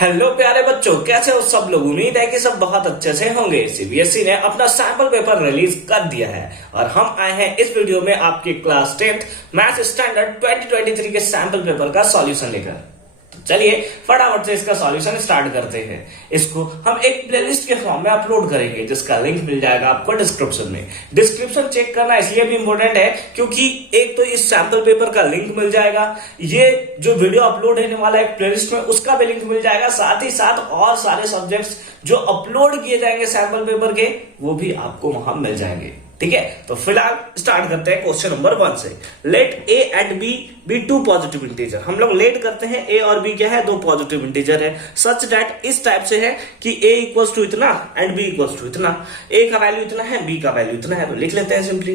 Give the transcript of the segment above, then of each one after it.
Hello प्यारे बच्चों, कैसे हो सब लोग। उम्मीद है कि सब बहुत अच्छे से होंगे। सीबीएसई ने अपना सैंपल पेपर रिलीज कर दिया है और हम आए हैं इस वीडियो में आपकी क्लास 10th मैथ्स स्टैंडर्ड 2023 के सैंपल पेपर का सॉल्यूशन लेकर। तो चलिए फटाफट से इसका सॉल्यूशन स्टार्ट करते हैं। इसको हम एक प्लेलिस्ट के फॉर्म में अपलोड करेंगे जिसका लिंक मिल जाएगा आपको डिस्क्रिप्शन में। डिस्क्रिप्शन चेक करना इसलिए भी इंपॉर्टेंट है क्योंकि एक तो इस सैंपल पेपर का लिंक मिल जाएगा, ये जो वीडियो अपलोड होने वाला है प्लेलिस्ट में उसका भी लिंक मिल जाएगा, साथ ही साथ और सारे सब्जेक्ट्स जो अपलोड किए जाएंगे सैंपल पेपर के वो भी आपको वहां मिल जाएंगे। ठीक है, तो फिलहाल स्टार्ट करते हैं क्वेश्चन नंबर 1 से। Let A and B be two positive integer. हम लोग लेट करते हैं ए और बी क्या है, दो पॉजिटिव इंटीजर है। सच दैट इस टाइप से है कि ए इक्वल्स टू इतना एंड बी इक्वल्स टू इतना। ए का वैल्यू इतना है, बी का वैल्यू इतना है, तो लिख लेते हैं सिंपली।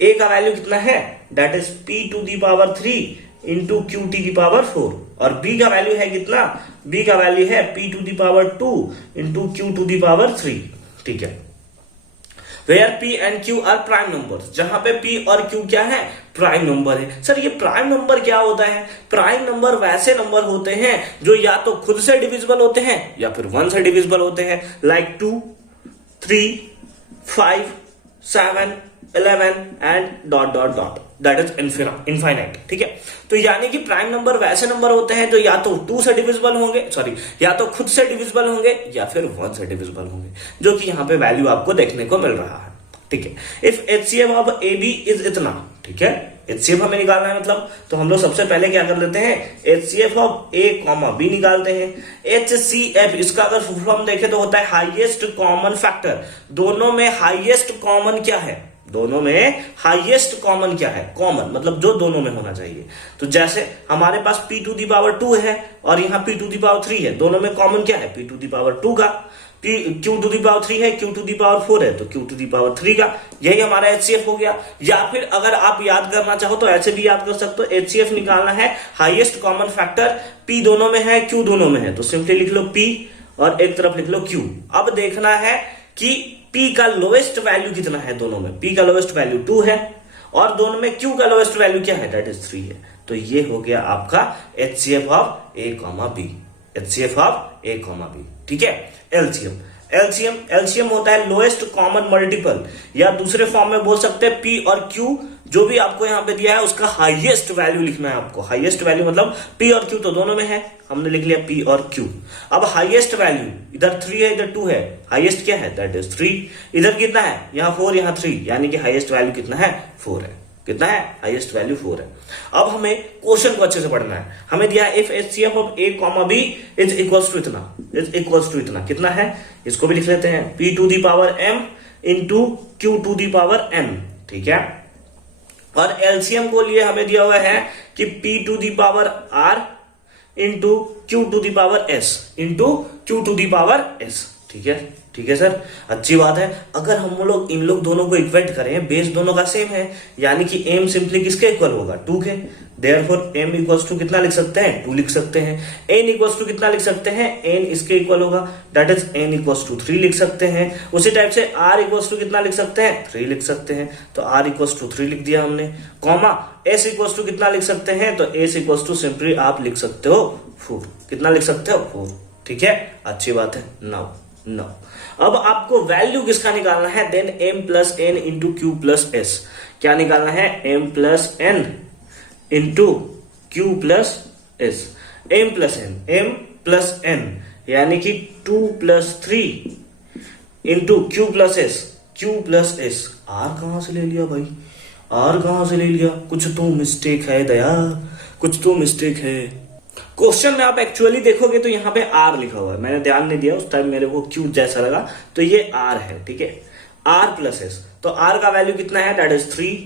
ए का वैल्यू कितना है, that is P to the power 3 into Q टी की पावर 4। और बी का वैल्यू है कितना, बी का वैल्यू है P to the power 2 into Q to the power 3। ठीक है, where P and Q are prime numbers. जहां पे P और Q क्या है, प्राइम नंबर है। सर ये प्राइम नंबर क्या होता है? प्राइम नंबर वैसे नंबर होते हैं जो या तो खुद से डिविजिबल होते हैं या फिर 1 से डिविजिबल होते हैं, like 2, 3, 5, 7, 11 and dot dot dot, that is infinite. ठीक है, तो यानी कि प्राइम नंबर वैसे नंबर होते हैं जो या तो 2 से डिविजिबल होंगे, या तो खुद से डिविजिबल होंगे या फिर 1 से डिविजिबल होंगे, जो कि यहाँ पे वैल्यू आपको देखने को मिल रहा है। ठीक है, if HCF of A B is इतना। ठीक है, एचसीएफ हमें निकालना है मतलब, तो हम लोग सबसे पहले क्या कर लेते हैं, HCF of A comma B निकालते हैं। एचसीएफ इसका अगर फुल फॉर्म देखें तो होता है हाईएस्ट कॉमन फैक्टर। दोनों में हाईएस्ट कॉमन क्या है, दोनों में हाईएस्ट कॉमन क्या है, कॉमन मतलब जो दोनों में होना चाहिए। तो जैसे हमारे पास p टू दी पावर 2 है और यहाँ p टू दी पावर 3 है, दोनों में कॉमन क्या है, p टू दी पावर 2 का। q टू दी पावर 3 है, q टू दी पावर 4 है, तो q टू दी पावर 3 का। यही हमारा एचसीएफ हो गया। या फिर अगर आप याद करना चाहो तो ऐसे भी याद कर सकते हो, एचसीएफ निकालना है हाईएस्ट कॉमन फैक्टर, p दोनों में है, q दोनों में है, तो सिंपली लिख लो p और एक तरफ लिख लो q। अब देखना है कि P का लोएस्ट वैल्यू कितना है दोनों में। P का लोएस्ट वैल्यू 2 है और दोनों में Q का लोएस्ट वैल्यू क्या है, दैट इज 3 है। तो ये हो गया आपका HCF of A, B, HCF of A, B। ठीक है, एलसीएम होता है लोएस्ट कॉमन मल्टीपल, या दूसरे फॉर्म में बोल सकते हैं P और Q जो भी आपको यहां पे दिया है उसका हाईएस्ट वैल्यू लिखना है आपको। हाईएस्ट वैल्यू मतलब P और Q तो दोनों में है, हमने लिख लिया P और Q। अब हाईएस्ट वैल्यू इधर 3 है इधर 2 है, हाईएस्ट क्या है, दैट इज 3। इधर कितना है, यहाँ 4 यहाँ 3, यानी कि हाईएस्ट वैल्यू कितना है, 4 है। कितना है, हाईएस्ट वैल्यू 4 है। अब हमें क्वेश्चन को अच्छे से पढ़ना है। हमें दिया है if HCF of A comma B is equals to इतना, इज इक्वल्स टू इतना। कितना है, इसको भी लिख लेते हैं, p to the power m into Q to the power n। ठीक है, और एलसीएम को लिए हमें दिया हुआ है कि p to the power r into Q to the power s into Q to the power s। ठीक है, ठीक है सर, अच्छी बात है। अगर हम लोग इन लोग दोनों को इक्वेट करें, बेस दोनों का सेम है, यानी कि m सिंपली किसके इक्वल होगा, 2 के। देयरफॉर m इक्वल्स टू कितना लिख सकते हैं, 2 लिख सकते हैं। n इक्वल्स टू कितना लिख सकते हैं, n इसके इक्वल होगा, that is n equals to 3 लिख सकते हैं। उसी टाइप से r इक्वल्स टू कितना लिख सकते हैं, 3 लिख सकते हैं, तो r इक्वल्स टू 3 लिख दिया हमने। कॉमा s इक्वल्स टू कितना लिख सकते हैं, तो s इक्वल्स टू सिंपली आप लिख सकते हो 4। कितना लिख सकते हो, 4। ठीक है, अच्छी बात है। नाउ अब आपको वैल्यू किसका निकालना है, then m plus n into Q plus s। क्या निकालना है, m plus n into Q plus s। m plus n यानी कि 2 plus 3 into Q plus s, Q plus s। r कहां से ले लिया भाई, r कहां से ले लिया, कुछ तो मिस्टेक है दया, कुछ तो मिस्टेक है। क्वेश्चन में आप एक्चुअली देखोगे तो यहाँ पे r लिखा हुआ है, मैंने ध्यान नहीं दिया उस टाइम, मेरे को क्यू जैसा लगा, तो ये r है। ठीक है, r प्लस s, तो r का वैल्यू कितना है, दैट इज 3,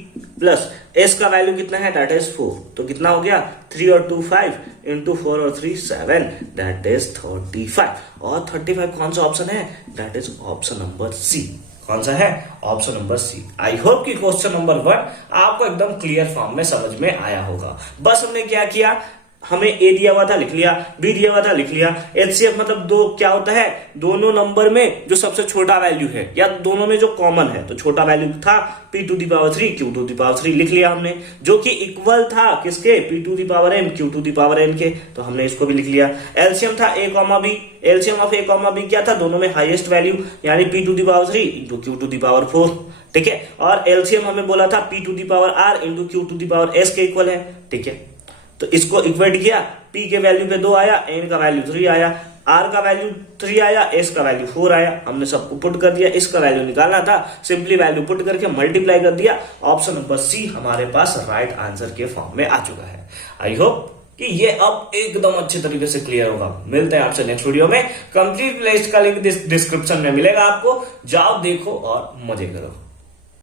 प्लस s का वैल्यू कितना है, दैट इज 4। तो कितना हो गया, 3 और 2 5 इंटू 4 और 3 7, दैट इज 35। और 35 कौन सा ऑप्शन है, that is option number C. कौन सा है, option number C. I hope कि क्वेश्चन नंबर 1 आपको एकदम क्लियर फॉर्म में समझ में आया होगा। बस हमने क्या किया, हमें ए दिया हुआ था लिख लिया, बी दिया हुआ था लिख लिया। एचसीएफ मतलब दो क्या होता है, दोनों नंबर में जो सबसे छोटा वैल्यू है या दोनों में जो कॉमन है, तो छोटा वैल्यू था p⁻3 q⁻3 लिख लिया हमने, जो कि इक्वल था किसके, p⁻m q⁻n के, तो हमने इसको भी लिख लिया। एलसीएम था a, b, LCM of a, b क्या था, दोनों में हाईएस्ट वैल्यू यानी p⁻3 q⁻4, ठीक है। और एलसीएम हमें बोला था p⁻r q⁻s के इक्वल है, ठीक है। तो इसको इक्वेट किया, p के वैल्यू पे 2 आया, n का वैल्यू 3 आया, r का वैल्यू 3 आया, s का वैल्यू 4 आया। हमने सबको पुट कर दिया, इसका वैल्यू निकालना था, सिंपली वैल्यू पुट करके मल्टीप्लाई कर दिया। ऑप्शन नंबर सी हमारे पास राइट आंसर के फॉर्म में आ चुका है। आई होप कि ये अब एकदम अच्छे तरीके से क्लियर होगा। मिलते हैं आपसे नेक्स्ट वीडियो में। कंप्लीट प्लेलिस्ट का लिंक डिस्क्रिप्शन में मिलेगा आपको, जाओ देखो और मजे करो।